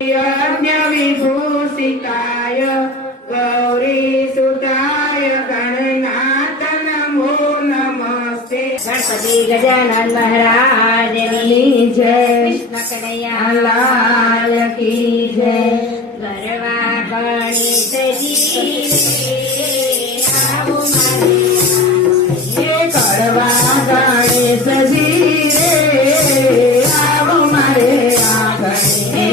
यज्ञविभूषिताय गौरीसुताय गणनाथ नमो नमस्ते। गणपति गजानन महाराज की जय, कृष्ण कन्हैया लाल की जय। गरबा गणेशजी आओ मारे ये गरबा गणेशजी रे आओ मारे आंगणे।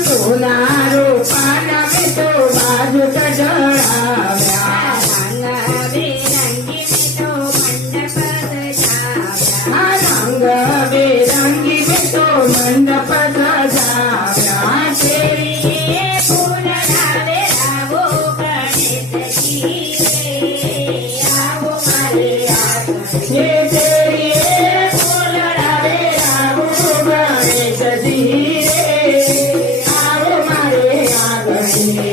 सोनारो पान में तो बाजू चढ़ाव्या, रंग बेरंगी में तो मंडप सजाव्या, रंग बेरंगी में तो मंडप सजाव्या। तेरी ये फूल डाले आवो गणेशजी रे आवो मारे आंगणे। ये तेरी ये फूल डाले आवो गणेशजी रे आओ मारे आंगणे।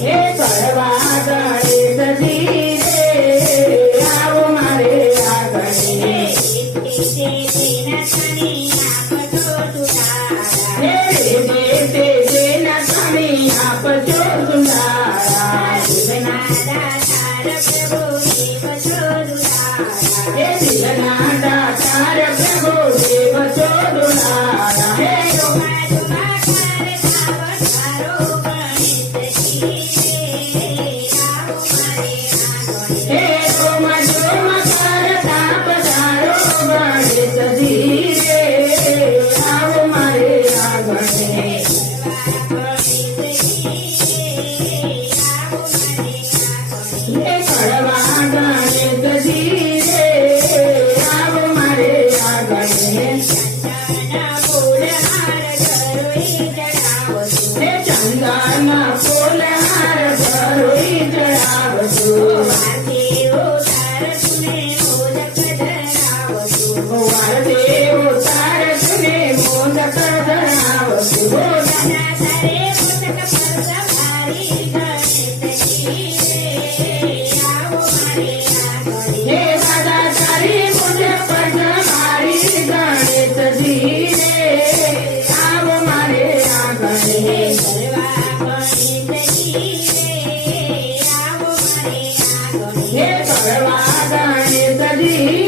हे गरबा गणेशजी रे आओ मारे आंगणे। हे देते देना स्वामी आप जो सुंदरा, हे दिलना दातार प्रभु देव जो दुलारा। हे तुम जो करता पधारो गणेशजी रे आओ मारे आंगणे। हे गरबा गणेशजी रे आओ मारे आंगणे। हे चंदन फूल हार धरोई चढ़ावसु, वारदेव तार सुने मोदक धरावसु। हे दादा तारी मुझे पद मारी गणेशजी रे आओ मारे आंगणे। हे गरबा गणेशजी